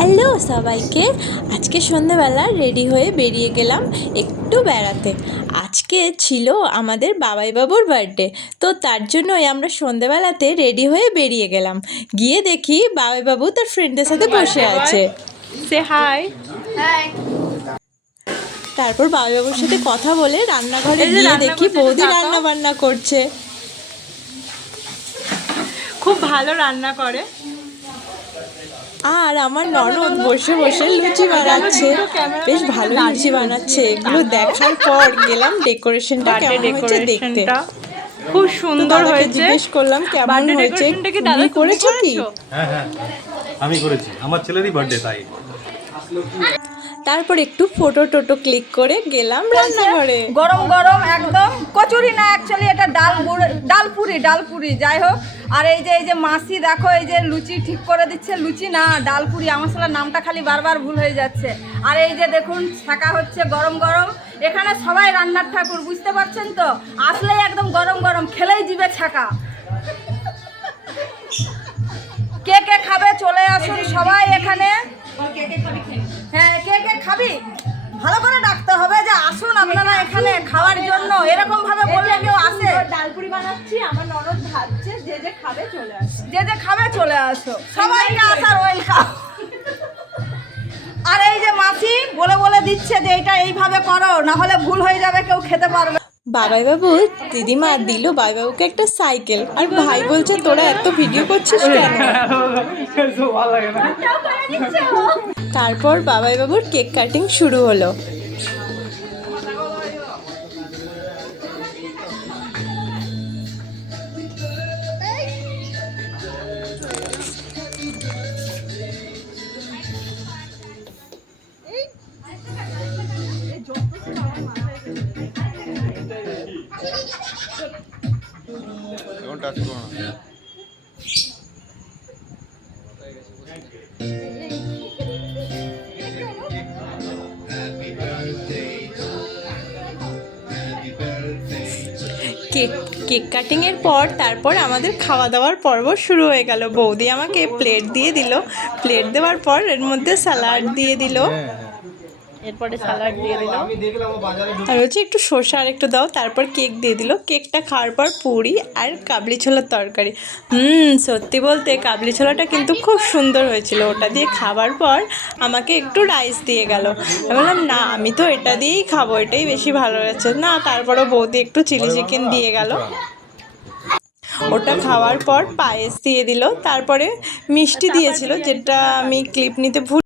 Hello সবাইকে। আজকে সন্ধ্যাবেলা রেডি হয়ে বেরিয়ে গেলাম একটু বেড়াতে। আজকে ছিল আমাদের বাবাই বাবুর বার্থডে, তো তার জন্যই আমরা সন্ধ্যাবেলাতে রেডি হয়ে বেরিয়ে গেলাম। গিয়ে দেখি বাবাই বাবু তার ফ্রেন্ডদের সাথে বসে আছে। সে হাই। তারপর বাবাই বাবুর সাথে কথা বলে রান্নাঘরে গিয়ে দেখি বৌদি রান্না বান্না করছে। খুব ভালো রান্না করে। আর আমার ননদ বসে বসে লুচি বানাচ্ছে, বেশ ভালো লুচি বানাচ্ছে। এগুলো দেখার পর গেলাম ডেকোরেশনটা কেমন হয়েছে দেখতে। খুব সুন্দর হয়েছে। জিজ্ঞেস করলাম কেমন হয়েছে, তুমি করেছো কি? হ্যাঁ হ্যাঁ আমি করেছি, আমার ছেলেরই বার্থডে তাই। তারপর একটু ফটো টোটো ক্লিক করে গেলাম রান্নাঘরে। গরম গরম একদম কচুরি না, অ্যাকচুয়ালি এটা ডালপুরি যাই হোক। আর এই যে মাসি দেখো এই যে লুচি ঠিক করে দিচ্ছে, লুচি না ডালপুরি, আমার সাথে নামটা খালি বারবার ভুল হয়ে যাচ্ছে। আর এই যে দেখুন ছাকা হচ্ছে গরম গরম। এখানে সবাই রান্নার ঠাকুর, বুঝতে পারছেন তো, আসলেই একদম গরম গরম, খেলেই জিভে ছাকা। কে কে খাবে চলে আসুন সবাই এখানে। হ্যাঁ কে কে খাবি ভালো করে ডাকতে হবে যে আসুন আপনারা এখানে খাওয়ার জন্য। এরকম ভাবে বললে কেউ আসে? ডালপুরি বানাচ্ছি, আমার ননদ ভাজছে, যে যে খাবে চলে আসো। যে যে খাবে চলে আসো, সবাইকে আসার ওয়েলকাম। আর এই যে মাসি বলে বলে দিচ্ছে যে এটা এইভাবে করো, না হলে ভুল হয়ে যাবে, কেউ খেতে পারবে। বাবাই বাবু দিদিমা দিল বাবাই বাবুকে একটা সাইকেল, আর ভাই বলছে তোরা এত ভিডিও করছিস কেন? তারপর বাবাই বাবুর কেক কাটিং শুরু হলো। এখন টাচ করো না। কেক কাটিংয়ের পর তারপর আমাদের খাওয়া দাওয়ার পর্ব শুরু হয়ে গেল। বৌদি আমাকে প্লেট দিয়ে দিল, প্লেট দেওয়ার পর এর মধ্যে স্যালাড দিয়ে দিল, এরপরে স্যালাড দিয়ে দিল আর হচ্ছে একটু শসা আর একটু দাও, তারপর কেক দিয়ে দিল। কেকটা খাওয়ার পর পুরি আর কাবলি ছোলার তরকারি। সত্যি বলতে কাবলি ছোলাটা কিন্তু খুব সুন্দর হয়েছিল। ওটা দিয়ে খাবার পর আমাকে একটু রাইস দিয়ে গেল। আমি বললাম না আমি তো এটা দিয়েই খাবো, এটাই বেশি ভালো হয়েছে না। তারপরে বৌদি একটু চিলি চিকেন দিয়ে গেল। ওটা খাওয়ার পর পায়েস দিয়ে দিল, তারপরে মিষ্টি দিয়েছিল, যেটা আমি ক্লিপ নিতে ভুল